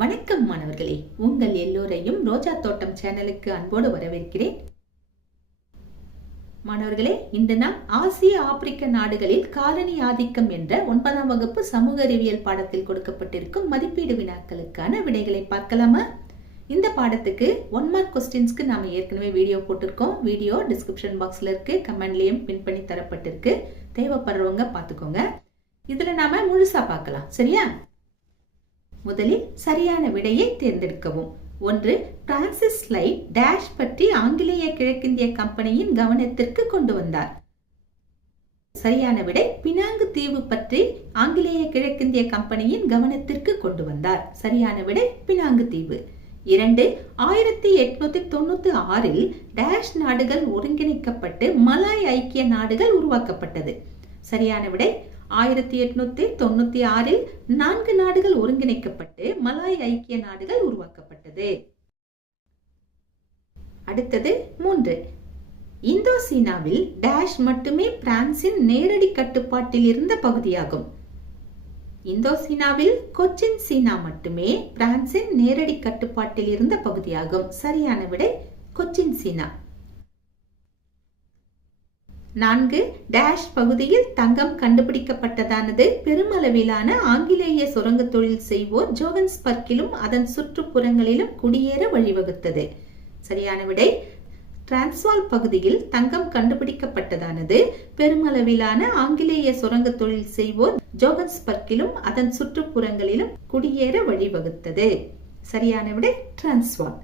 வணக்கம் மாணவர்களே, உங்கள் எல்லோரையும் ரோஜா தோட்டம் சேனலுக்கு அன்போடு வரவேற்கிறேன். மாணவர்களே, இன்று நாம் ஆசிய ஆப்பிரிக்க நாடுகளில் காலனி ஆதிக்கம் என்ற 9ஆம் வகுப்பு சமூக அறிவியல் பாடத்தில் கொடுக்கப்பட்டிருக்கும் மதிப்பீடு வினாக்களுக்கான விடைகளை பார்க்கலாமா? இந்த பாடத்துக்கு 1 மார்க் கொஸ்டின்ஸ்க்கு நாம ஏற்கனவே வீடியோ போட்டிருக்கோம். வீடியோ டிஸ்கிரிப்ஷன் பாக்ஸ்ல இருக்கு, கமெண்ட்லயும் பின் பண்ணி தரப்பட்டிருக்கு. தேவைப்படுறவங்க பார்த்துக்கோங்க. இதுல நாம முழுசா பார்க்கலாம், சரியா? முதலில் சரியான விடையை தேர்ந்தெடுக்கவும். 1. பிரான்சிஸ் லைட் டேஷ் பற்றி ஆங்கிலேய கிழக்கிந்திய கம்பெனியின் கவனத்திற்கு கொண்டு வந்தார். சரியான விடை பினாங்கு தீவு பற்றி ஆங்கிலேய கிழக்கிந்திய கம்பெனியின் கவனத்திற்கு கொண்டு வந்தார். சரியான விடை பினாங்கு தீவு. 2. 1896 டேஷ் நாடுகள் ஒருங்கிணைக்கப்பட்டு மலாய் ஐக்கிய நாடுகள் உருவாக்கப்பட்டது. சரியான விடை 1896 4 நாடுகள் ஒருங்கிணைக்கப்பட்டு மலாய் ஐக்கிய நாடுகள் உருவாக்கப்பட்டது. அடுத்தது 3. இந்தோசீனாவில் டேஷ் மட்டுமே பிரான்சின் நேரடி கட்டுப்பாட்டில் இருந்த பகுதியாகும். இந்தோசீனாவில் கொச்சின் சீனா மட்டுமே பிரான்சின் நேரடி கட்டுப்பாட்டில் இருந்த பகுதியாகும். சரியான விடை கொச்சின் சீனா. 4. டேஷ் பகுதியில் தங்கம் கண்டுபிடிக்கப்பட்டதானது பெருமளவிலான ஆங்கிலேய சுரங்க தொழில் செய்வோர் ஜோகன்ஸ்பர்க்கிலும் அதன் சுற்றுப்புறங்களிலும் குடியேற வழிவகுத்தது. சரியான விடை டிரான்ஸ்வால் பகுதியில் தங்கம் கண்டுபிடிக்கப்பட்டதானது பெருமளவிலான ஆங்கிலேய சுரங்க தொழில் செய்வோர் ஜோகன்ஸ்பர்க்கிலும் அதன் சுற்றுப்புறங்களிலும் குடியேற வழிவகுத்தது. சரியான விடை டிரான்ஸ்வால்.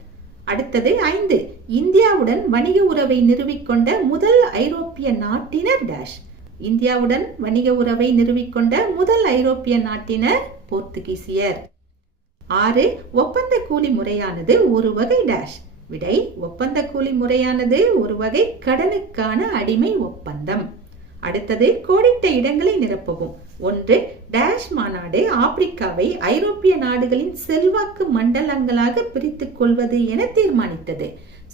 அடுத்தது 5. இந்தியாவுடன் வணிக உறவை நிறுவிக்கொண்ட முதல் ஐரோப்பிய நாட்டினர் டேஷ். இந்தியாவுடன் வணிக உறவை நிறுவிக்கொண்ட முதல் ஐரோப்பிய நாட்டினர் போர்த்துகீசியர். 6. ஒப்பந்த கூலி முறையானது ஒரு வகை டேஷ். விடை ஒப்பந்த கூலி முறையானது ஒரு வகை கடனுக்கான அடிமை ஒப்பந்தம். அடுத்தது கோடிட்ட இடங்களை நிரப்பவும். 1. டேஷ் மாநாடு ஆப்பிரிக்காவை ஐரோப்பிய நாடுகளின் செல்வாக்கு மண்டலங்களாக பிரித்துக் கொள்வது என தீர்மானித்தது.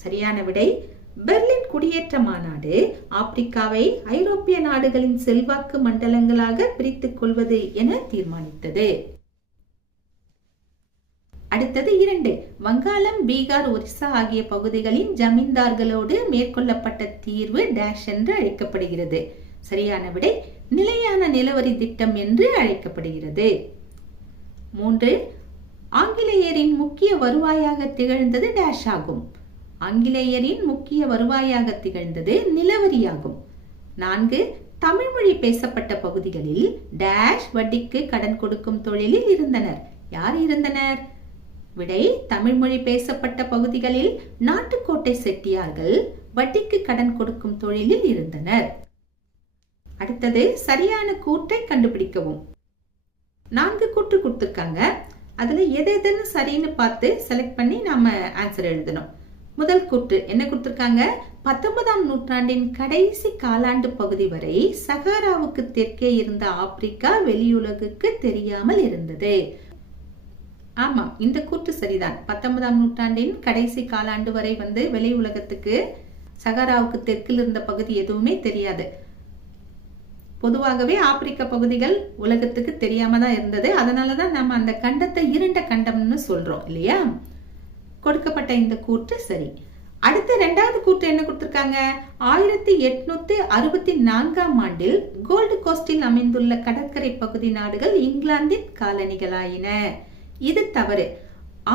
சரியான விடை பெர்லின் குடியேற்ற மாநாடு ஆப்பிரிக்காவை ஐரோப்பிய நாடுகளின் செல்வாக்கு மண்டலங்களாக பிரித்துக் கொள்வது என தீர்மானித்தது. அடுத்தது 2. வங்காளம், பீகார், ஒரிசா ஆகிய பகுதிகளின் ஜமீன்தார்களோடு மேற்கொள்ளப்பட்ட தீர்வு டேஷ் என்று அழைக்கப்படுகிறது. சரியான விடை நிலையான நிலவரி திட்டம் என்று அழைக்கப்படுகிறது. 3. ஆங்கிலேயரின் முக்கிய வருவாயாக திகழ்ந்தது டேஷ் ஆகும். ஆங்கிலேயரின் முக்கிய வருவாயாக திகழ்ந்தது நிலவரியாகும். 4. தமிழ் மொழி பேசப்பட்ட பகுதிகளில் டேஷ் வட்டிக்கு கடன் கொடுக்கும் தொழிலில் இருந்தனர். யார் இருந்தனர்? விடை தமிழ் மொழி பேசப்பட்ட பகுதிகளில் நாட்டுக்கோட்டை செட்டியார்கள் வட்டிக்கு கடன் கொடுக்கும் தொழிலில் இருந்தனர். அடுத்தது சரியான கூற்றை கண்டுபிடிக்கவும். 4 கூற்று கொடுத்திருக்காங்க. அதுல எதுன்னு சரின்னு பார்த்து செலக்ட் பண்ணி நாம ஆன்சர் எழுதணும். முதல் கூற்று என்ன கொடுத்திருக்காங்க? 19ஆம் நூற்றாண்டின் கடைசி காலாண்டு பகுதி வரை சகாராவுக்கு தெற்கே இருந்த ஆப்பிரிக்கா வெளியுலகுக்கு தெரியாமல் இருந்தது. ஆமா, இந்த கூற்று சரிதான். 19ஆம் நூற்றாண்டின் கடைசி காலாண்டு வரை வெளி உலகத்துக்கு சகாராவுக்கு தெற்கில் இருந்த பகுதி எதுவுமே தெரியாது. பொதுவாகவே ஆப்பிரிக்க பகுதிகள் உலகத்துக்கு தெரியாம தான் இருந்தது. அதனாலதான் நம்ம அந்த கண்டத்தை இருண்ட கண்டம்னு சொல்றோம் இல்லையா? கொடுக்கப்பட்ட இந்த கூற்று சரி. அடுத்த 2வது கூற்று என்ன கொடுத்திருக்காங்க? 1864ஆம் ஆண்டில் கோல்டு கோஸ்டில் அமைந்துள்ள கடற்கரை பகுதி நாடுகள் இங்கிலாந்தின் காலனிகளாயின. இது தவறு.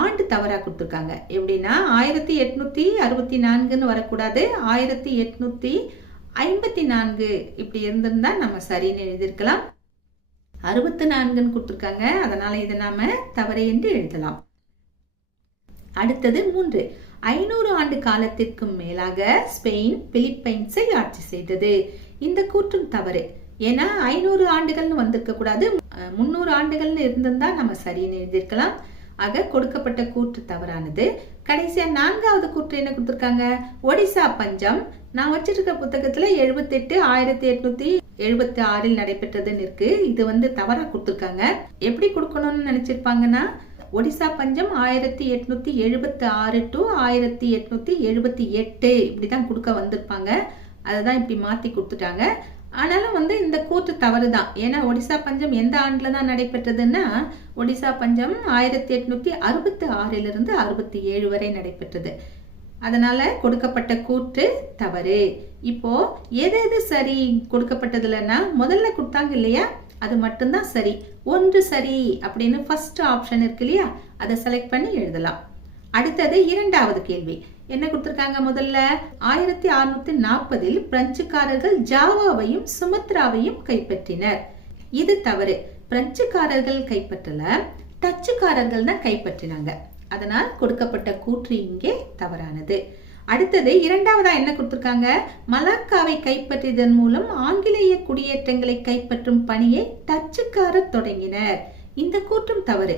ஆண்டு தவறா கொடுத்திருக்காங்க. எப்படின்னா 1864ன்னு வரக்கூடாது, 1854 இப்படி இருந்திருந்தா நம்ம சரின்னு எழுதியிருக்கலாம். 64ன்னு கொடுத்திருக்காங்க. அதனால இதை நாம தவறு என்று எழுதலாம். அடுத்தது 3. 500 ஆண்டு காலத்திற்கு மேலாக ஸ்பெயின் பிலிப்பைன்ஸை ஆட்சி செய்தது. இந்த கூற்றும் தவறு. ஏன்னா 500 ஆண்டுகள்னு வந்திருக்க கூடாது, 300 ஆண்டுகள்னு இருந்திருந்தா நம்ம சரின்னு எழுதியிருக்கலாம். ஆக கொடுக்கப்பட்ட கூற்று தவறானது. கடைசியா 4வது கூற்று என்ன கொடுத்திருக்காங்க? ஒடிசா பஞ்சம் நான் வச்சிருக்க புத்தகத்துல 78 1876 நடைபெற்றதுன்னு இருக்கு. இது தவறா கொடுத்திருக்காங்க. எப்படி கொடுக்கணும்னு நினைச்சிருப்பாங்கன்னா, ஒடிசா பஞ்சம் 1876 to 1878 இப்படிதான் கொடுக்க வந்திருப்பாங்க. அததான் இப்படி மாத்தி கொடுத்துட்டாங்க. ஆனாலும் இந்த கூற்று தவறுதான். ஏன்னா ஒடிசா பஞ்சம் எந்த ஆண்டுல தான் நடைபெற்றதுன்னா, ஒடிசா பஞ்சம் 1866 67 வரை நடைபெற்றது. அதனால கொடுக்கப்பட்ட கூற்று தவறு. இப்போ எது எது சரி கொடுக்கப்பட்டதுலன்னா, முதல்ல கொடுத்தாங்க இல்லையா, அது மட்டும்தான் சரி. ஒன்று சரி அப்படின்னு ஃபர்ஸ்ட் ஆப்ஷன் இருக்கு இல்லையா, அதை செலக்ட் பண்ணி எழுதலாம். அடுத்தது இரண்டாவது கேள்வி என்ன கொடுத்திருக்காங்க? முதல்ல 1640 பிரெஞ்சுக்காரர்கள் ஜாவாவையும் சுமத்ராவையும் கைப்பற்றினர். இது தவறு. பிரெஞ்சுக்காரர்கள் கைப்பற்றல, டச்சுக்காரர்கள் தான் கைப்பற்றினாங்க. அதனால் கொடுக்கப்பட்ட கூற்று இங்கே தவறானது. அடுத்தது இரண்டாவதா என்ன கொடுத்திருக்காங்க? மலாக்காவை கைப்பற்றியதன் மூலம் ஆங்கிலேய குடியேற்றங்களை கைப்பற்றும் பணியை டச்சுக்காரர் தொடங்கினர். இந்த கூற்றும் தவறு.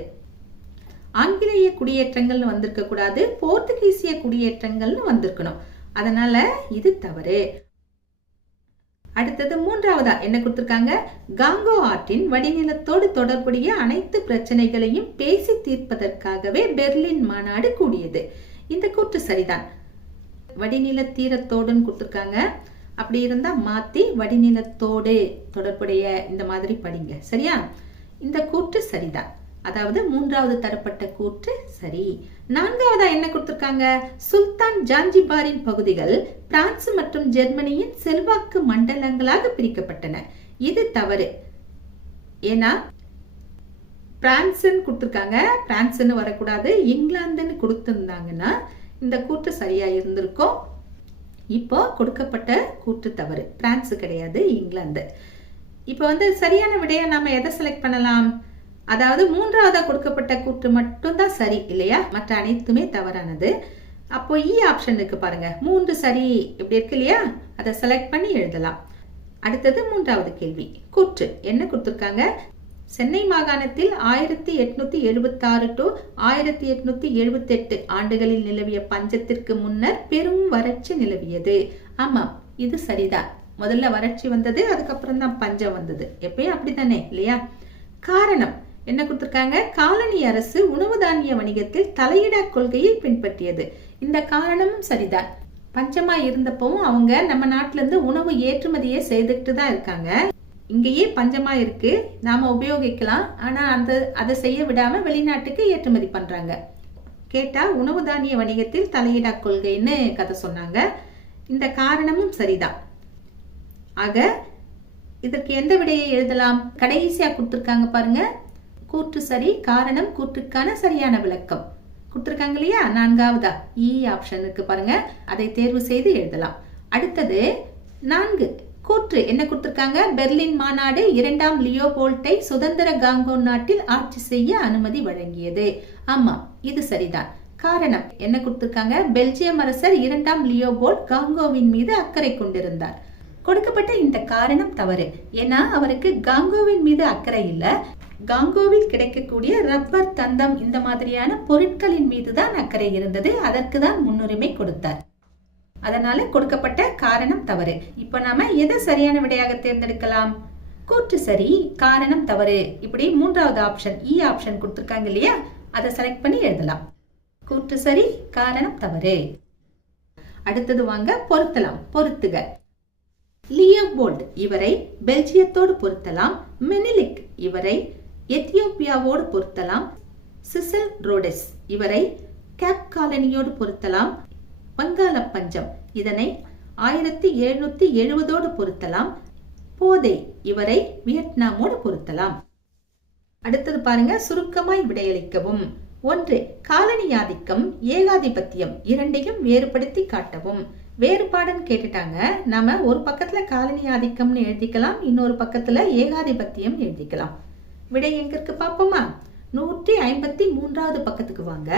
ஆங்கிலேய குடியேற்றங்கள்னு வந்திருக்க கூடாது, போர்த்துகீசிய குடியேற்றங்கள்னு வந்திருக்கணும். அதனால இது தவறு. அடுத்தது மூன்றாவதா என்ன கொடுத்திருக்காங்க? காங்கோ ஆற்றின் வடிநிலத்தோடு தொடர்புடைய அனைத்து பிரச்சனைகளையும் பேசி தீர்ப்பதற்காகவே பெர்லின் மாநாடு கூடியது. இந்த கூற்று சரிதான். வடிநில தீரத்தோடுன்னு கொடுத்திருக்காங்க. அப்படி இருந்தா மாத்தி வடிநிலத்தோடு தொடர்புடைய இந்த மாதிரி படிங்க. சரியா? இந்த கூற்று சரிதான். அதாவது மூன்றாவது தரப்பட்ட கூற்று சரி. நான்காவதா என்ன கொடுத்திருக்காங்க? சுல்தான் ஜான்ஜிபாரின் பகுதிகள் பிரான்ஸ் மற்றும் ஜெர்மனியின் செல்வாக்கு மண்டலங்களாக பிரிக்கப்பட்டன. இது தவறு. ஏன்னா பிரான்ஸ்ன்னு கொடுத்திருக்காங்க, பிரான்ஸ்ன்னு வரக்கூடாது, இங்கிலாந்துன்னு கொடுத்திருந்தாங்கன்னா இந்த கூற்று சரியா இருந்திருக்கும். இப்போ கொடுக்கப்பட்ட கூற்று தவறு. பிரான்ஸ் கிடையாது, இங்கிலாந்து. இப்போ சரியான விடையா நாம எதை செலக்ட் பண்ணலாம்? அதாவது மூன்றாவதா கொடுக்கப்பட்ட கூற்று மட்டும் தான் சரி இல்லையா, மற்ற அனைத்துமே தவறானது. அப்போ இ ஆப்ஷன் இருக்கு பாருங்க, 3 சரி இப்படி இருக்கு இல்லையா, அதை செலக்ட் பண்ணி எழுதலாம். அடுத்தது மூன்றாவது கேள்வி. கூற்று என்ன கொடுத்திருக்காங்க? சென்னை மாகாணத்தில் 1876 to 1878 ஆண்டுகளில் நிலவிய பஞ்சத்திற்கு முன்னர் பெரும் வறட்சி நிலவியது. ஆமா, இது சரிதான். முதல்ல வறட்சி வந்தது, அதுக்கப்புறம் தான் பஞ்சம் வந்தது. எப்பயும் அப்படித்தானே இல்லையா? காரணம் என்ன கொடுத்திருக்காங்க? காலனி அரசு உணவு தானிய வணிகத்தில் தலையிடா கொள்கையை பின்பற்றியது. இந்த காரணமும் சரிதான். பஞ்சமா இருந்தப்பவும் அவங்க நம்ம நாட்டுல இருந்து உணவு ஏற்றுமதியே செய்துட்டு தான் இருக்காங்க. இங்கேயே பஞ்சமா இருக்கு, நாம உபயோகிக்கலாம், ஆனா அதை செய்ய விடாம வெளிநாட்டுக்கு ஏற்றுமதி பண்றாங்க. கேட்டா உணவு தானிய வணிகத்தில் தலையிடா கொள்கைன்னு கதை சொன்னாங்க. இந்த காரணமும் சரிதான். ஆக இதற்கு எந்த விடையை எழுதலாம்? கடைசியா கொடுத்திருக்காங்க பாருங்க, கூற்று சரி, காரணம் கூற்றுக்கான சரியான விளக்கம் கொடுத்திருக்காங்க இல்லையா. நான்காவதா இ ஆப்ஷன் இருக்கு பாருங்க, அதை தேர்வு செய்து எழுதலாம். அடுத்தது 4 கூற்று என்ன கொடுத்திருக்காங்க? பெர்லின் மாநாடு 2ஆம் லியோபோல்ட்டை சுதந்திர காங்கோ நாட்டில் ஆட்சி செய்ய அனுமதி வழங்கியது. ஆமா, இது சரிதான். காரணம் என்ன கொடுத்திருக்காங்க? பெல்ஜியம் அரசர் 2ஆம் லியோபோல்ட் காங்கோவின் மீது அக்கறை கொண்டிருந்தார். கொடுக்கப்பட்ட இந்த காரணம் தவறு. ஏன்னா அவருக்கு காங்கோவின் மீது அக்கறை இல்ல, காங்கோவில் கிடைக்கக்கூடிய ரப்பர், தந்தம் இந்த மாதிரியான பொருட்களின் மீதுதான் அக்கறை இருந்தது. அதற்கு தான் முன்னுரிமை கொடுத்தார். அதனால கொடுக்கப்பட்ட காரணம் தவறு. இப்ப நாம எதை சரியான விடையாக தேர்ந்தெடுக்கலாம்? கூற்று சரி, காரணம் தவறு. இப்படி மூன்றாவது ஆப்ஷன் இ ஆப்ஷன் கொடுத்திருக்காங்க இல்லையா, அதை செலக்ட் பண்ணி எழுதலாம். கூற்று சரி, காரணம் தவறு. அடுத்தது வாங்க பொருத்தலாம். பொருத்துக. லியோபோல்ட் இவரை பெல்ஜியத்தோடு பொருத்தலாம். மெனிலிக் இவரை எத்தியோப்பியாவோடு பொருத்தலாம். சிசல் ரோடஸ் இவரை கேப் காலனியோடு பொருத்தலாம். வங்காள பஞ்சம் இதனை 1770 பொருத்தலாம். போதை இவரை வியட்நாமோடு பொருத்தலாம். அடுத்தது பாருங்க, சுருக்கமாய் விடையளிக்கவும். 1. காலனி ஆதிக்கம், ஏகாதிபத்தியம் இரண்டையும் வேறுபடுத்தி காட்டவும். வேறுபாடுன்னு கேட்டுட்டாங்க, நாம ஒரு பக்கத்துல காலனி ஆதிக்கம்னு எழுதிக்கலாம், இன்னொரு பக்கத்துல ஏகாதிபத்தியம் எழுதிக்கலாம். விடை எங்க இருக்கு பாப்போமா? 153வது பக்கத்துக்கு வாங்க.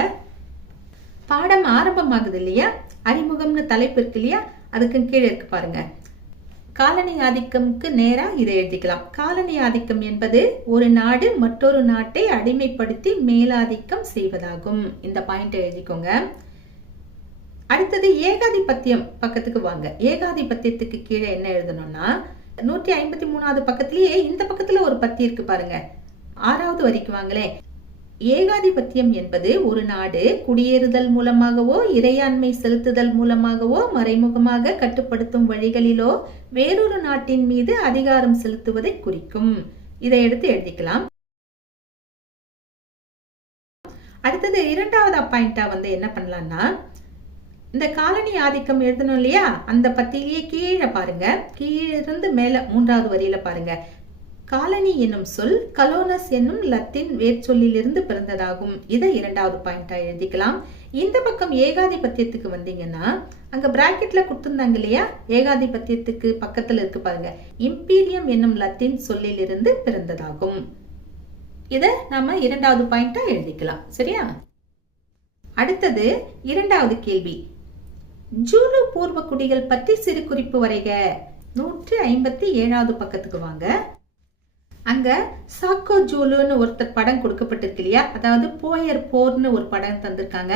பாடம் ஆரம்பமாகுது இல்லையா, அறிமுகம்னு தலைப்பு இருக்கு இல்லையா, அதுக்கு கீழே இருக்கு பாருங்க. காலனி ஆதிக்கம்க்கு நேரா இதை எழுதிக்கலாம். காலனி ஆதிக்கம் என்பது ஒரு நாடு மற்றொரு நாட்டை அடிமைப்படுத்தி மேலாதிக்கம் செய்வதாகும். இந்த பாயிண்ட் எழுதிக்கோங்க. அடுத்தது ஏகாதிபத்தியம் பக்கத்துக்கு வாங்க. ஏகாதிபத்தியத்துக்கு கீழே என்ன எழுதணும்னா, 153வது பக்கத்திலேயே இந்த பக்கத்துல ஒரு பத்தி இருக்கு பாருங்க, 6வது வரைக்கும் வாங்களே. ஏகாதிபத்தியம் என்பது ஒரு நாடு குடியேறுதல் மூலமாகவோ இறையாண்மை செலுத்துதல் மூலமாகவோ மறைமுகமாக கட்டுப்படுத்தும் வழிகளிலோ வேறொரு நாட்டின் மீது அதிகாரம் செலுத்துவதை குறிக்கும். இதை எடுத்து எழுதிக்கலாம். அடுத்தது இரண்டாவது பாயிண்டா என்ன பண்ணலாம்னா, இந்த காலனி ஆதிக்கம் எழுதணும் இல்லையா, அந்த பத்தியிலேயே கீழே பாருங்க, கீழிருந்து மேல மூன்றாவது வரியில பாருங்க, காலனி என்னும் சொல் கலோனஸ் என்னும் லத்தீன் வேர்ச்சொல்லிலிருந்து பிறந்ததாகும். இதை இரண்டாவது பாயிண்டா எழுதிக்கலாம். இந்த பக்கம் ஏகாதிபத்தியத்துக்கு வந்தீங்கன்னா அங்க பிராக்கெட்ல கொடுத்திருந்தாங்க இல்லையா, ஏகாதிபத்தியத்துக்கு பக்கத்துல இருக்கு பாருங்க, இம்பீரியம் என்னும் லத்தீன் சொல்லிலிருந்து பிறந்ததாகும். இத நாம இரண்டாவது பாயிண்டா எழுதிக்கலாம். சரியா? அடுத்தது இரண்டாவது கேள்வி, ஜூலு பூர்வ குடிகள் பற்றி சிறு குறிப்பு வரைக. 157வது பக்கத்துக்கு வாங்க. அங்க சாக்கோ ஜூலுன்னு ஒருத்தர் படம் கொடுக்கப்பட்டிருக்கு இல்லையா, அதாவது போயர் போர்னு ஒரு படம் தந்திருக்காங்க.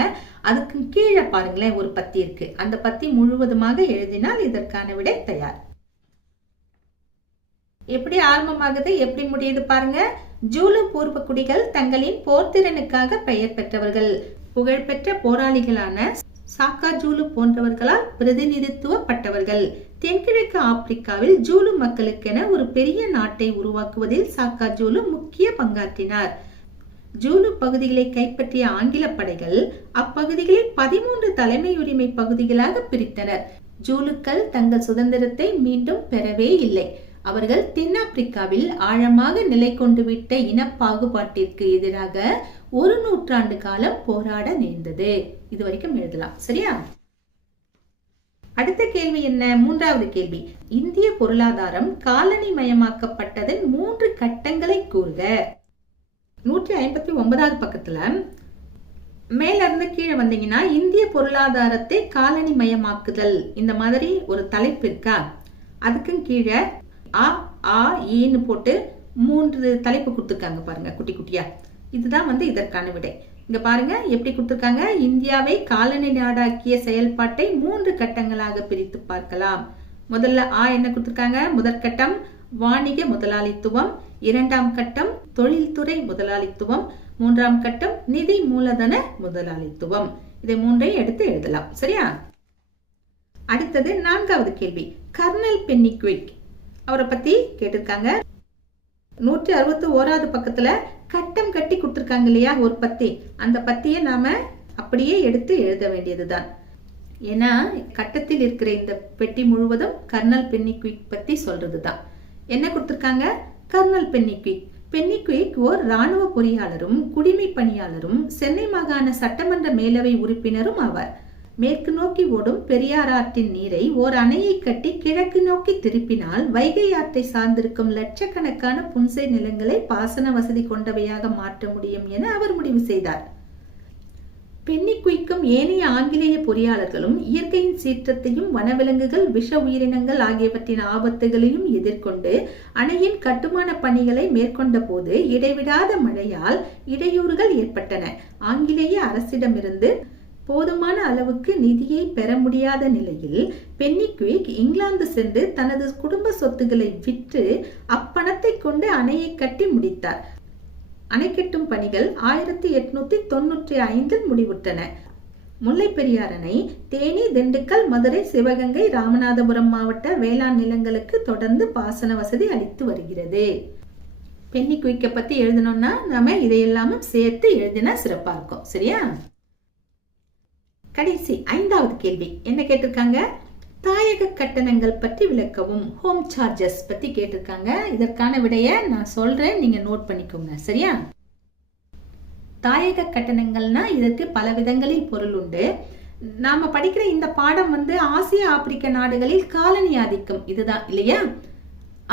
அதுக்கு கீழே பாருங்களேன் ஒரு பத்தி இருக்கு. அந்த பத்தி முழுவதுமாக எழுதினால் இதற்கான விடை தயார். எப்படி ஆரம்பமாகுது, எப்படி முடியுது பாருங்க. ஜூலு பூர்வ குடிகள் தங்களின் போர்த்திறனுக்காக பெயர் பெற்றவர்கள். புகழ்பெற்ற போராளிகளான சாக்கா ஜூலு போன்றவர்களால் பிரதிநிதித்துவப்பட்டவர்கள். தென்கிழக்கு ஆப்பிரிக்காவில் ஜூலு மக்களுக்கென ஒரு பெரிய நாட்டை உருவாக்குவதில் சாக்கா ஜூலு முக்கிய பங்காற்றினார். ஜூலு பகுதிகளை கைப்பற்றிய ஆங்கில படைகள் அப்பகுதிகளை 13 தலைமை உரிமை பகுதிகளாக பிரித்தனர். ஜூலுக்கள் தங்கள் சுதந்திரத்தை மீண்டும் பெறவே இல்லை. அவர்கள் தென்னாப்பிரிக்காவில் ஆழமாக நிலை கொண்டு விட்ட இன பாகுபாட்டிற்கு எதிராக 1 நூற்றாண்டு காலம் போராட நேர்ந்தது. இது வரைக்கும் எழுதலாம். சரியா? அடுத்த கேள்வி என்ன? மூன்றாவது கேள்வி, இந்திய பொருளாதாரம் காலனி மயமாக்கப்பட்டதன் 3 கட்டங்களை கூறுக. 159வது பக்கத்துல மேல இருந்து கீழே வந்தீங்கன்னா இந்திய பொருளாதாரத்தை காலனி மயமாக்குதல் இந்த மாதிரி ஒரு தலைப்பு இருக்கா, அதுக்கும் கீழே ஆ ஆ ஈன்னு போட்டு 3 தலைப்பு கொடுத்துருக்காங்க பாருங்க, குட்டி குட்டியா. இதுதான் இதற்கான விடை. இங்க பாருங்க எப்படி கொடுத்திருக்காங்க. இந்தியாவை காலனி நாடாக்கிய செயல்பாட்டை 3 கட்டங்களாக பிரித்து பார்க்கலாம். முதல்ல ஆ என்ன கொடுத்திருக்காங்க, முதற்கட்டம் வாணிக முதலாளித்துவம், 2ஆம் கட்டம் தொழில்துறை முதலாளித்துவம், 3ஆம் கட்டம் நிதி மூலதன முதலாளித்துவம். இதை 3ஐயும் எடுத்து எழுதலாம். சரியா? அடுத்தது 4வது கேள்வி, கர்னல் பென்னிக்விக் அவரை பத்தி கேட்டிருக்காங்க. 161வது பக்கத்துல கட்டம் கட்டி கொடுத்திருக்காங்க இல்லையா ஒரு பத்தி, அந்த பத்தியை நாம அப்படியே எடுத்து எழுத வேண்டியதுதான். ஏன்னா கட்டத்தில் இருக்கிற இந்த பெட்டி முழுவதும் கர்னல் பென்னிக்விக் பத்தி சொல்றதுதான். என்ன கொடுத்திருக்காங்க, கர்னல் பென்னிக்விக். பென்னிக்விக் ஓர் ராணுவ பொறியாளரும் குடிமை பணியாளரும் சென்னை மாகாண சட்டமன்ற மேலவை உறுப்பினரும் ஆவார். மேற்கு நோக்கி ஓடும் பெரியார் ஆற்றின் நீரை ஓர் அணையை கட்டி கிழக்கு நோக்கி திருப்பினால் வைகை ஆற்றை சார்ந்திருக்கும் லட்சக்கணக்கான புன்சை நிலங்களை பாசன வசதி கொண்டவையாக மாற்ற முடியும் என அவர் முடிவு செய்தார். பென்னிக்விக்கும் ஏனைய ஆங்கிலேய பொறியாளர்களும் இயற்கையின் சீற்றத்தையும் வனவிலங்குகள் விஷ உயிரினங்கள் ஆகியவற்றின் ஆபத்துகளையும் எதிர்கொண்டு அணையின் கட்டுமான பணிகளை மேற்கொண்ட போது இடைவிடாத மழையால் இடையூறுகள் ஏற்பட்டன. ஆங்கிலேய அரசிடமிருந்து போதுமான அளவுக்கு நிதியை பெற முடியாத நிலையில் பென்னிக்விக் இங்கிலாந்து சென்று தனது குடும்ப சொத்துக்களை விற்று அப்பணத்தை கொண்டு அணையை கட்டி முடித்தார். அணை கட்டும் பணிகள் 1895 முடிவுற்றன. முல்லை பெரியார் அணை தேனி, திண்டுக்கல், மதுரை, சிவகங்கை, ராமநாதபுரம் மாவட்ட வேளாண் நிலங்களுக்கு தொடர்ந்து பாசன வசதி அளித்து வருகிறது. பென்னிக்விக்கை பத்தி எழுதணும்னா நாம இதையெல்லாமும் சேர்த்து எழுதினா சிறப்பா இருக்கும். சரியா? கடைசி 5வது கேள்வி என்ன கேட்டிருக்காங்க, தாயக கட்டணங்கள் பற்றி விளக்கவும். ஹோம் சார்ஜஸ் பத்தி கேட்டிருக்காங்க. இதற்கான விடைய நான் சொல்றேன், நீங்க நோட் பண்ணிக்கோங்க. சரியா? தாயக கட்டணங்கள்னா இதற்கு பல விதங்களில் பொருள் உண்டு. நாம படிக்கிற இந்த பாடம் ஆசிய ஆப்பிரிக்க நாடுகளில் காலனி ஆதிக்கம் இதுதான் இல்லையா?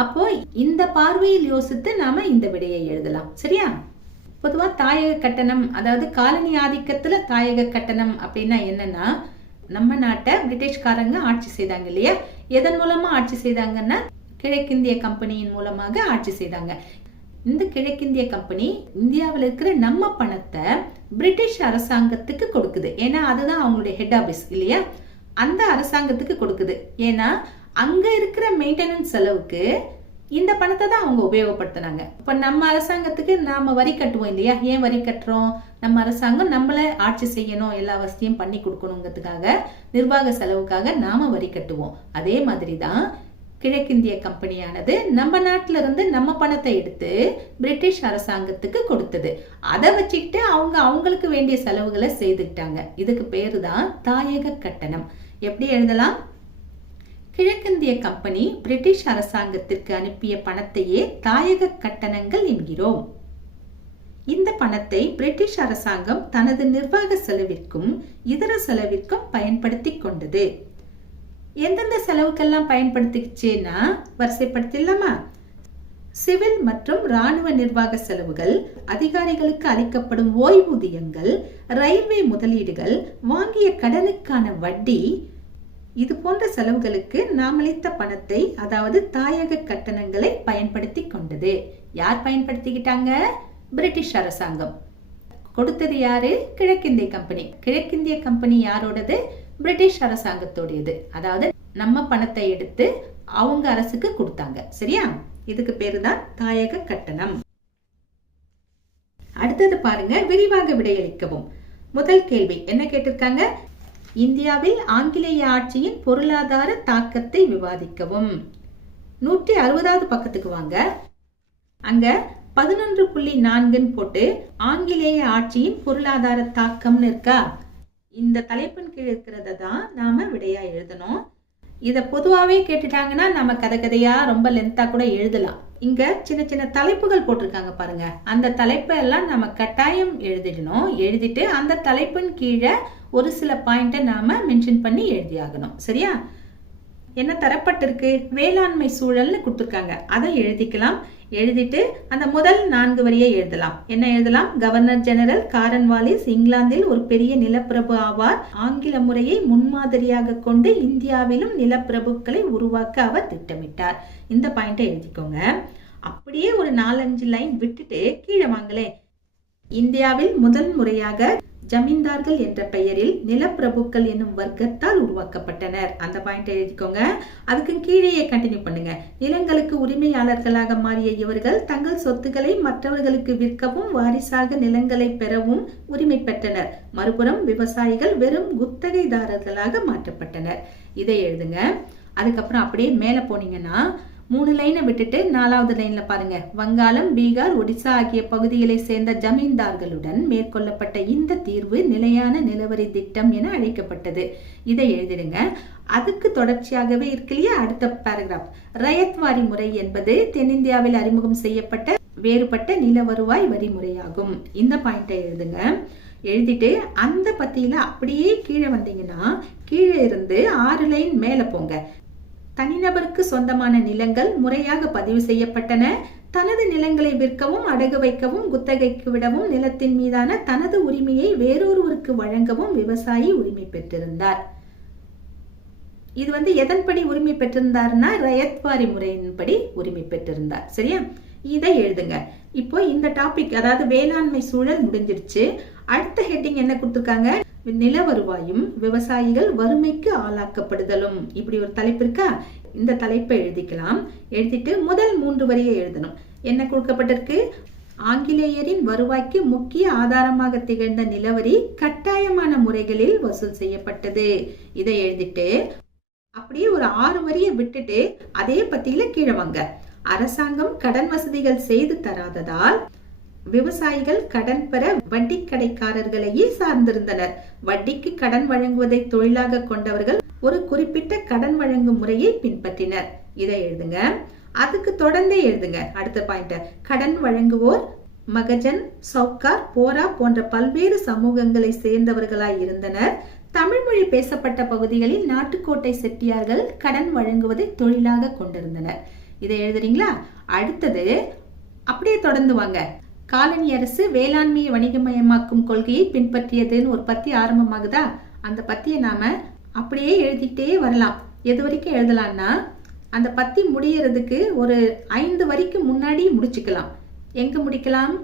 அப்போ இந்த பார்வையில் யோசித்து நாம இந்த விடையை எழுதலாம். சரியா? பொதுவா தாயக கட்டணம், அதாவது காலனி ஆதிக்கத்துல தாயக கட்டணம் அப்படின்னா என்னன்னா, நம்ம நாட்டை பிரிட்டிஷ்காரங்க ஆட்சி செய்தாங்க இல்லையா? எதன் மூலமா ஆட்சி செய்தாங்கன்னா கிழக்கிந்திய கம்பெனியின் மூலமாக ஆட்சி செய்தாங்க. இந்த கிழக்கிந்திய கம்பெனி இந்தியாவில் இருக்கிற நம்ம பணத்தை பிரிட்டிஷ் அரசாங்கத்துக்கு கொடுக்குது. ஏன்னா அதுதான் அவங்களுடைய ஹெட் ஆபீஸ் இல்லையா? அந்த அரசாங்கத்துக்கு கொடுக்குது. ஏன்னா அங்க இருக்கிற மெயின்டெனன்ஸ் செலவுக்கு இந்த பணத்தை தான் அவங்க உபயோகப்படுத்தினாங்க. இப்ப நம்ம அரசாங்கத்துக்கு நாம வரி கட்டுவோம் இல்லையா? ஏன் வரி கட்டுறோம்? நம்ம அரசாங்கம் நம்மள ஆட்சி செய்யணும், எல்லா வசதியும் பண்ணி கொடுக்கணுங்கிறதுக்காக, நிர்வாக செலவுக்காக நாம வரி கட்டுவோம். அதே மாதிரிதான் கிழக்கிந்திய கம்பெனியானது நம்ம நாட்டில இருந்து நம்ம பணத்தை எடுத்து பிரிட்டிஷ் அரசாங்கத்துக்கு கொடுத்தது. அதை வச்சுக்கிட்டு அவங்க அவங்களுக்கு வேண்டிய செலவுகளை செய்துக்கிட்டாங்க. இதுக்கு பேரு தான் தாயக கட்டணம். எப்படி எழுதலாம்? கிழக்கிந்திய கம்பெனி பிரிட்டிஷ் அரசாங்கத்திற்கு அனுப்பிய பணத்தையே தாயக கட்டணங்கள் என்கிறோம். இந்த பணத்தை பிரிட்டிஷ் அரசாங்கம் தனது நிர்வாக செலவிற்கும் இதர செலவிற்கும் பயன்படுத்தி கொண்டது. எந்தெந்த செலவுக்கெல்லாம் பயன்படுத்திச்சுன்னா வரிசைப்படுத்திடலாமா? சிவில் மற்றும் ராணுவ நிர்வாக செலவுகள், அதிகாரிகளுக்கு அளிக்கப்படும் ஓய்வூதியங்கள், ரயில்வே முதலீடுகள், வாங்கிய கடனுக்கான வட்டி, இது போன்ற செலவுகளுக்கு நாம் அளித்த பணத்தை, அதாவது தாயக கட்டணங்களை பயன்படுத்தி கொண்டது. யார் பயன்படுத்திக்கிட்டாங்க? பிரிட்டிஷ் அரசாங்கம். கொடுத்தது யாரு? கிழக்கிந்திய கம்பெனி. கிழக்கிந்திய கம்பெனி யாரோடது? பிரிட்டிஷ் அரசாங்கத்தோடையது. அதாவது நம்ம பணத்தை எடுத்து அவங்க அரசுக்கு கொடுத்தாங்க. சரியா? இதுக்கு பேரு தான் தாயக கட்டணம். அடுத்தது பாருங்க, விரிவாக விடையளிக்கவும். முதல் கேள்வி என்ன கேட்டிருக்காங்க? இந்தியாவில் ஆங்கிலேய ஆட்சியின் பொருளாதார தாக்கத்தை விவாதிக்கவும். 160வது பக்கத்துக்கு வாங்க. அங்க 11.4 போட்டு ஆங்கிலேய ஆட்சியின் பொருளாதார தாக்கம்னு இருக்கா? இந்த தலைப்பின் கீழ் இருக்கிறத தான் நாம விடையா எழுதணும். இத பொதுவாவே கேட்டுட்டாங்கன்னா நம்ம கதையா ரொம்ப லென்த்தா கூட எழுதலாம். இங்க சின்ன சின்ன தலைப்புகள் போட்டிருக்காங்க பாருங்க. அந்த தலைப்பை எல்லாம் நம்ம கட்டாயம் எழுதிடணும். எழுதிட்டு அந்த தலைப்பின் கீழே ஒரு சில பாயிண்ட நாம மென்ஷன் பண்ணி எழுதியாகணும். சரியா? என்ன தரப்பட்டிருக்கு? வேளாண்மை சூழல்னு கொடுத்துருக்காங்க. அதை எழுதிக்கலாம். எழுதிட்டு அந்த முதல் 4 வரியை எழுதலாம். என்ன எழுதலாம்? கவர்னர் ஜெனரல் காரன்வாலிஸ் இங்கிலாந்தில் ஒரு பெரிய நிலப்பிரபு ஆவார். ஆங்கில முறையை முன்மாதிரியாக கொண்டு இந்தியாவிலும் நிலப்பிரபுக்களை உருவாக்க அவர் திட்டமிட்டார். இந்த பாயிண்டை எழுதிக்கோங்க. அப்படியே ஒரு 4-5 லைன் விட்டுட்டு கீழே வாங்களே. இந்தியாவில் முதல் முறையாக ஜமீன்தார்கள் என்ற பெயரில் நிலப்பிரபுக்கள் என்னும் வர்க்கத்தால் உருவாக்கப்பட்டனர். அந்த பாயிண்ட் எழுதிக்கோங்க. அதுக்கு கீழேயே கண்டினியூ பண்ணுங்க. நிலங்களுக்கு உரிமையாளர்களாக மாறிய இவர்கள் தங்கள் சொத்துக்களை மற்றவர்களுக்கு விற்கவும் வாரிசாக நிலங்களை பெறவும் உரிமை பெற்றனர். மறுபுறம் விவசாயிகள் வெறும் குத்தகைதாரர்களாக மாற்றப்பட்டனர். இதை எழுதுங்க. அதுக்கப்புறம் அப்படியே மேல போனீங்கன்னா 3 லைனை விட்டுட்டு 4வது லைன்ல பாருங்க. வங்காளம், பீகார், ஒடிசா ஆகிய பகுதிகளை சேர்ந்த ஜமீன்தார்களுடன் மேற்கொள்ளப்பட்ட இந்த தீர்வு நிலையான நிலவரி திட்டம் என அழைக்கப்பட்டது. இதை எழுதிடுங்க. அதுக்கு தொடர்ச்சியாகவே இருக்கு இல்லையா அடுத்த பேராகிராஃப். ரயத்வாரி முறை என்பது தென்னிந்தியாவில் அறிமுகம் செய்யப்பட்ட வேறுபட்ட நில வருவாய் வரி முறையாகும். இந்த பாயிண்டை எழுதுங்க. எழுதிட்டு அந்த பத்தியில அப்படியே கீழே வந்தீங்கன்னா கீழே இருந்து 6 லைன் மேல போங்க. தனிநபருக்கு சொந்தமான நிலங்கள் முறையாக பதிவு செய்யப்பட்டன. தனது நிலங்களை விற்கவும் அடகு வைக்கவும் குத்தகைக்கு விடவும் நிலத்தின் மீதான தனது உரிமையை வேறொருவருக்கு வழங்கவும் விவசாயி உரிமை பெற்றிருந்தார். இது எதன்படி உரிமை பெற்றிருந்தார்னா ரயத்வாரி முறையின்படி உரிமை பெற்றிருந்தார். சரியா? இதை எழுதுங்க. இப்போ இந்த டாபிக், அதாவது வேளாண்மை சூழல் முடிஞ்சிருச்சு. அடுத்த ஹெட்டிங் என்ன கொடுத்திருக்காங்க? நில வருவாயும் விவசாயிகள் வறுமைக்கு ஆளாக்கப்படுதலும். இப்படி ஒரு தலைப்பு இருக்கா? இந்த தலைப்பை எழுதிக்கலாம். எழுதிட்டு முதல் 3 வரியை எழுதணும். என்ன கொடுக்கப்பட்டிருக்கு? ஆங்கிலேயரின் வருவாய்க்கு முக்கிய ஆதாரமாக திகழ்ந்த நிலவரி கட்டாயமான முறைகளில் வசூல் செய்யப்பட்டது. இதை எழுதிட்டு அப்படியே ஒரு 6 வரியை விட்டுட்டு அதே பத்தியில கீழே வாங்க. அரசாங்கம் கடன் வசதிகள் செய்து தராததால் விவசாயிகள் கடன் பெற வட்டி கடைக்காரர்களையே சார்ந்திருந்தனர். வட்டிக்கு கடன் வழங்குவதை தொழிலாக கொண்டவர்கள் ஒரு குறிப்பிட்ட கடன் வழங்கும் முறையை பின்பற்றினர். இதை எழுதுங்க. அதுக்கு தொடர்ந்தே எழுதுங்க அடுத்த பாயிண்ட். கடன் வழங்குவோர் மகஜன், சவுக்கார், போரா போன்ற பல்வேறு சமூகங்களை சேர்ந்தவர்களாய் இருந்தனர். தமிழ் மொழி பேசப்பட்ட பகுதிகளில் நாட்டுக்கோட்டை செட்டியார்கள் கடன் வழங்குவதை தொழிலாக கொண்டிருந்தனர். இதை எழுதுறீங்களா? அடுத்தது அப்படியே தொடர்ந்து வாங்க. காலனி அரசு வேளாண்மையை வணிகமயமாக்கும் கொள்கையை பின்பற்றியதுன்னு ஒரு பத்தி ஆரம்பமாகுதா? அந்த பத்தியை நாம அப்படியே எழுதிட்டே வரலாம். எது வரைக்கும் எழுதலாம்னா அந்த பத்தி முடியறதுக்கு ஒரு 5 வரிக்கு முன்னாடி முடிச்சுக்கலாம். எங்க முடிக்கலாம்?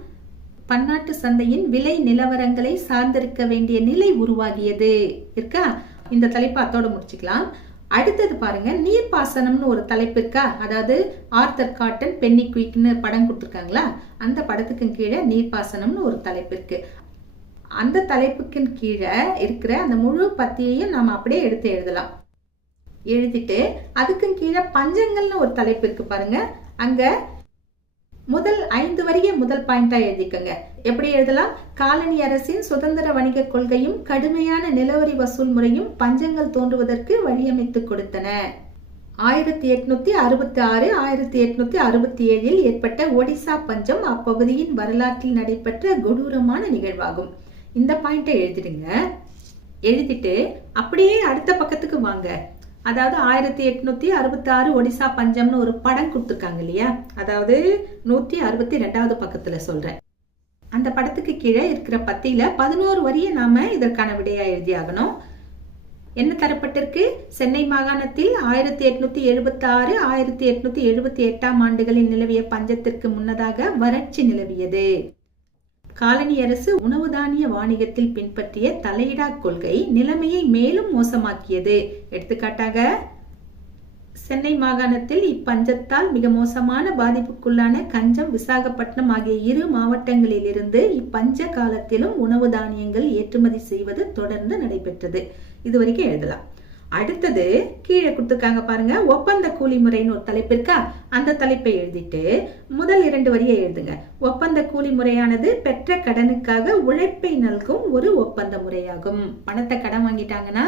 பன்னாட்டு சந்தையின் விலை நிலவரங்களை சார்ந்திருக்க வேண்டிய நிலை உருவாகியது இருக்கா? இந்த தலைப்பு அத்தோட முடிச்சுக்கலாம். அடுத்தது பாருங்க, நீர்ப்பாசனம்னு ஒரு தலைப்பு இருக்கா. அதாவது ஆர்தர் காட்டன் பென்னி குயிக்னு படம் கொடுத்துருக்காங்களா, அந்த படத்துக்கு கீழே நீர்ப்பாசனம்னு ஒரு தலைப்பு இருக்கு. அந்த தலைப்புக்கு கீழே இருக்கிற அந்த முழு பத்தியையும் நாம அப்படியே எடுத்து எழுதலாம். எழுதிட்டு அதுக்கு கீழே பஞ்சங்கள்னு ஒரு தலைப்பு இருக்கு பாருங்க. அங்க முதல் 5 வரிய முதல் பாயிண்டா எழுதிக்கங்க. எப்படி எழுதலாம்? காலனி அரசின் சுதந்திர வணிக கொள்கையும் கடுமையான நிலவரி வசூல் முறையும் பஞ்சங்கள் தோன்றுவதற்கு வழியமைத்து கொடுத்தன. 1866 1867 ஏற்பட்ட ஒடிசா பஞ்சம் அப்பகுதியின் வரலாற்றில் நடைபெற்ற கொடூரமான நிகழ்வாகும். இந்த பாயிண்டை எழுதிடுங்க. எழுதிட்டு அப்படியே அடுத்த பக்கத்துக்கு வாங்க. அதாவது 1866 ஒடிசா பஞ்சம்னு ஒரு படம் கொடுத்துருக்காங்க இல்லையா, அதாவது 162வது பக்கத்துல சொல்றேன். அந்த படத்துக்கு கீழே இருக்கிற பத்தியில 11 வரிய நாம இதற்கான விடையா எழுதியாகணும். என்ன தரப்பட்டிருக்கு? சென்னை மாகாணத்தில் 1876 1878 ஆண்டுகளில் நிலவிய பஞ்சத்திற்கு முன்னதாக வறட்சி நிலவியது. காலனி அரசு உணவு தானிய வாணிகத்தில் பின்பற்றிய தலையிடா கொள்கை நிலைமையை மேலும் மோசமாக்கியது. எடுத்துக்காட்டாக, சென்னை மாகாணத்தில் இப்பஞ்சத்தால் மிக மோசமான பாதிப்புக்குள்ளான கஞ்சம், விசாகப்பட்டினம் ஆகிய 2 மாவட்டங்களில் இருந்து இப்பஞ்ச காலத்திலும் உணவு தானியங்கள் ஏற்றுமதி செய்வது தொடர்ந்து நடைபெற்றது. இது வரைக்கும் எழுதலாம். அடுத்தது கீழே கொடுத்துருக்காங்க பாருங்க, ஒப்பந்த கூலி முறைன்னு ஒரு தலைப்பு இருக்கா. அந்த தலைப்பை எழுதிட்டு முதல் 2 வரியை எழுதுங்க. ஒப்பந்த கூலி முறையானது பெற்ற கடனுக்காக உழைப்பை நல்கும் ஒரு ஒப்பந்த முறையாகும். பணத்தை கடன் வாங்கிட்டாங்கன்னா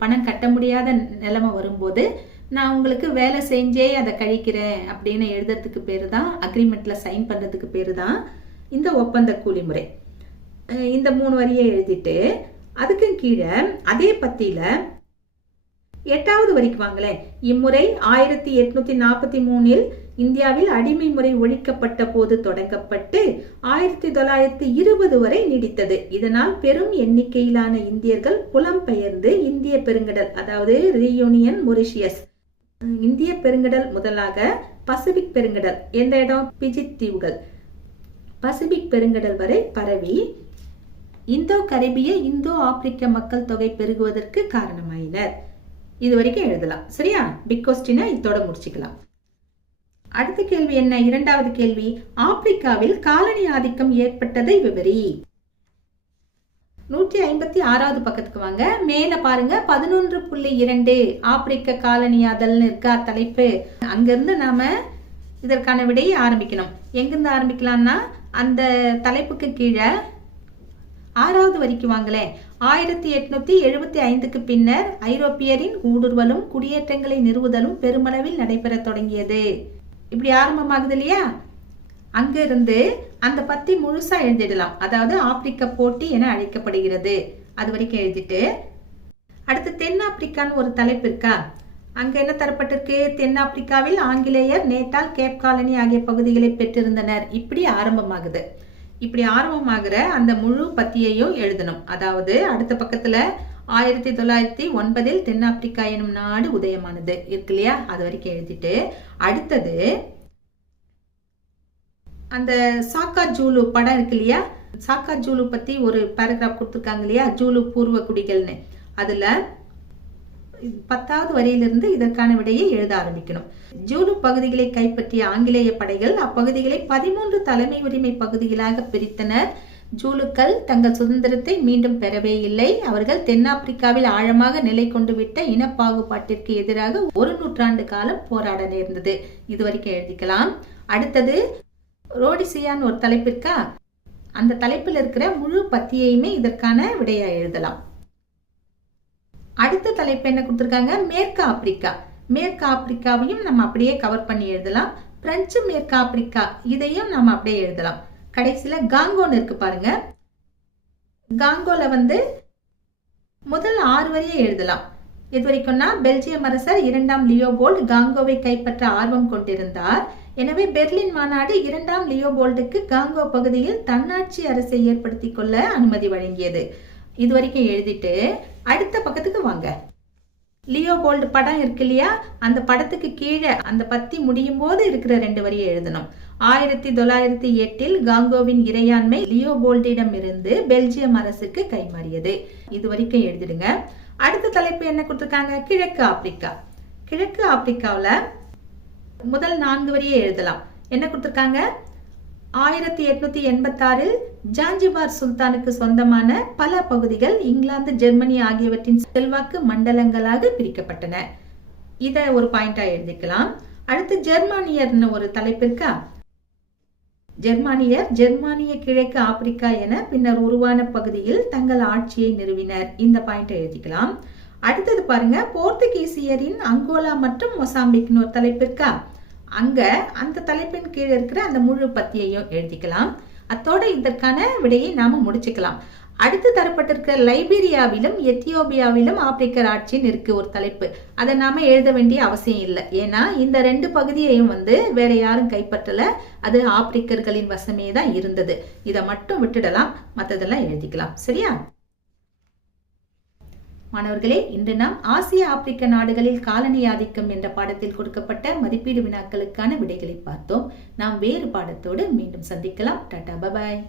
பணம் கட்ட முடியாத நிலைமை வரும்போது நான் உங்களுக்கு வேலை செஞ்சே அதை கழிக்கிறேன் அப்படின்னு எழுதுறதுக்கு பேரு தான், அக்ரிமெண்ட்ல சைன் பண்றதுக்கு பேரு தான் இந்த ஒப்பந்த கூலி முறை. இந்த 3 வரியை எழுதிட்டு அதுக்கு கீழே அதே பத்தியில 8வது வரைக்கும் வாங்களேன். இம்முறை 1843 இந்தியாவில் அடிமை முறை ஒழிக்கப்பட்ட போது தொடங்கப்பட்டு 1920 வரை நீடித்தது. இதனால் பெரும் எண்ணிக்கையிலான இந்தியர்கள் புலம்பெயர்ந்து இந்திய பெருங்கடல், அதாவது ரீயூனியன் மொரிஷியஸ், இந்திய பெருங்கடல் முதலாக பசிபிக் பெருங்கடல், எந்த இடம்? பிஜித் தீவுகள், பசிபிக் பெருங்கடல் வரை பரவி இந்தோ கரிபிய இந்தோ ஆப்பிரிக்க மக்கள் தொகை பெருகுவதற்கு காரணமாயினர். இது வரைக்கும் எழுதலாம். சரியா? பிக் கொஸ்டினை இதோட முடிச்சுக்கலாம். அடுத்த கேள்வி என்ன? 2வது கேள்வி, ஆப்பிரிக்காவில் காலனி ஆதிக்கம் ஏற்பட்டதை விவரி. 156வது பக்கத்துக்கு வாங்க. மேல பாருங்க 11.2 ஆப்பிரிக்க காலனியாதல்னு இருக்கா தலைப்பு. அங்கிருந்து நாம இதற்கான விடையை ஆரம்பிக்கணும். எங்கிருந்து ஆரம்பிக்கலாம்னா அந்த தலைப்புக்கு கீழே 6வது வரைக்கும் வாங்களேன். 1875க்கு பின்னர் ஐரோப்பியரின் ஊடுருவலும் குடியேற்றங்களை நிறுவுதலும் பெருமளவில் நடைபெற தொடங்கியது. இப்படி ஆரம்பமாகுது இல்லையா? அங்க இருந்து அந்த பத்தி முழுசா எழுதிடலாம். அதாவது ஆப்பிரிக்க போட்டி என அழைக்கப்படுகிறது. அது வரைக்கும் எழுதிட்டு அடுத்து தென்னாப்பிரிக்கான்னு ஒரு தலைப்பு இருக்கா. அங்க என்ன தரப்பட்டிருக்கு? தென்னாப்பிரிக்காவில் ஆங்கிலேயர் நேட்டால், கேப் காலனி ஆகிய பகுதிகளை பெற்றிருந்தனர். இப்படி ஆரம்பமாகுது. இப்படி ஆரம்பமாகிற அந்த முழு பத்தியையும் எழுதணும். அதாவது அடுத்த பக்கத்துல 1909 தென்னாப்பிரிக்கா எனும் நாடு உதயமானது இருக்கு இல்லையா, அது வரைக்கும் எழுதிட்டு அடுத்தது அந்த சாக்கா ஜூலு படம் இருக்கு இல்லையா, சாக்கா ஜூலு பத்தி ஒரு பேராகிராஃப் கொடுத்துருக்காங்க இல்லையா, ஜூலு பூர்வ குடிகள்னு. அதுல 10வது வரியிலிருந்து இதற்கான விடையை எழுத ஆரம்பிக்கணும். ஜூலு பகுதிகளை கைப்பற்றிய ஆங்கிலேய படைகள் அப்பகுதிகளை 13 தலைமை உரிமை பகுதிகளாக பிரித்தனர். ஜூலுக்கள் தங்கள் சுதந்திரத்தை மீண்டும் பெறவே இல்லை. அவர்கள் தென்னாப்பிரிக்காவில் ஆழமாக நிலை கொண்டு விட்ட இனப்பாகுபாட்டிற்கு எதிராக 1 நூற்றாண்டு காலம் போராட நேர்ந்தது. இது வரைக்கும் எழுதிக்கலாம். அடுத்தது ரோடிசியான்னு ஒரு தலைப்பு இருக்கா. அந்த தலைப்பில் இருக்கிற முழு பத்தியையுமே இதற்கான விடையா எழுதலாம். அடுத்த தலைப்பு என்ன கொடுத்திருக்காங்க? மேற்கு ஆப்பிரிக்கா. மேற்கு ஆப்பிரிக்காவையும் நம்ம அப்படியே கவர் பண்ணி எழுதலாம். பிரெஞ்சு மேற்கு ஆப்பிரிக்கா இதையும் நம்ம அப்படியே எழுதலாம். கடைசியில காங்கோன்னு இருக்கு பாருங்க. காங்கோல முதல் 6 வரியை எழுதலாம். இது வரைக்கும்னா பெல்ஜியம் அரசர் 2ஆம் லியோபோல்ட் காங்கோவை கைப்பற்ற ஆர்வம் கொண்டிருந்தார். எனவே பெர்லின் மாநாடு 2ஆம் லியோபோல்டுக்கு காங்கோ பகுதியில் தன்னாட்சி அரசை ஏற்படுத்தி கொள்ள அனுமதி வழங்கியது. இது வரைக்கும் எழுதிட்டு அடுத்த பக்கத்துக்கு வாங்க. லியோபோல்டு படம் இருக்கு இல்லையா, அந்த படத்துக்கு கீழே அந்த பத்தி முடியும் போது இருக்கிற 2 வரியை எழுதணும். 1908 காங்கோவின் இறையாண்மை லியோபோல்டிடம் இருந்து பெல்ஜியம் அரசுக்கு கைமாறியது. இது வரைக்கும் எழுதிடுங்க. அடுத்த தலைப்பு என்ன கொடுத்திருக்காங்க? கிழக்கு ஆப்பிரிக்கா. கிழக்கு ஆப்பிரிக்காவில் முதல் 4 வரியை எழுதலாம். என்ன கொடுத்திருக்காங்க? 1886 ஜான்ஜிபார் சுல்தானுக்கு சொந்தமான பல பகுதிகள் இங்கிலாந்து, ஜெர்மனி ஆகியவற்றின் செல்வாக்கு மண்டலங்களாக பிரிக்கப்பட்டன. இத ஒரு பாயிண்டா எழுதிக்கலாம். அடுத்து ஜெர்மானியர்னு ஒரு தலைப்பு இருக்கா? ஜெர்மானியர் ஜெர்மானிய கிழக்கு ஆப்பிரிக்கா என பின்னர் உருவான பகுதியில் தங்கள் ஆட்சியை நிறுவினர். இந்த பாயிண்டை எழுதிக்கலாம். அடுத்தது பாருங்க, போர்த்துகீசியரின் அங்கோலா மற்றும் மொசாம்பிக்னு ஒரு தலைப்பு இருக்கா? அங்க அந்த தலைப்பின் கீழே இருக்கிற அந்த முழு பத்தியையும் எழுதிக்கலாம். அத்தோட இதற்கான விடையை நாம முடிச்சுக்கலாம். அடுத்து தரப்பட்டிருக்கிற லைபீரியாவிலும் எத்தியோப்பியாவிலும் ஆப்பிரிக்கர் ஆட்சின்னு இருக்கு ஒரு தலைப்பு. அதை நாம எழுத வேண்டிய அவசியம் இல்லை. ஏன்னா இந்த 2 பகுதியையும் வேற யாரும் கைப்பற்றல. அது ஆப்பிரிக்கர்களின் வசமே தான் இருந்தது. இதை மட்டும் விட்டுடலாம், மற்றதெல்லாம் எழுதிக்கலாம். சரியா மாணவர்களே, இன்று நாம் ஆசிய ஆப்பிரிக்க நாடுகளில் காலனி ஆதிக்கம் என்ற பாடத்தில் கொடுக்கப்பட்ட மதிப்பீடு வினாக்களுக்கான விடைகளை பார்த்தோம். நாம் வேறு பாடத்தோடு மீண்டும் சந்திக்கலாம். டாடா, பபாய்.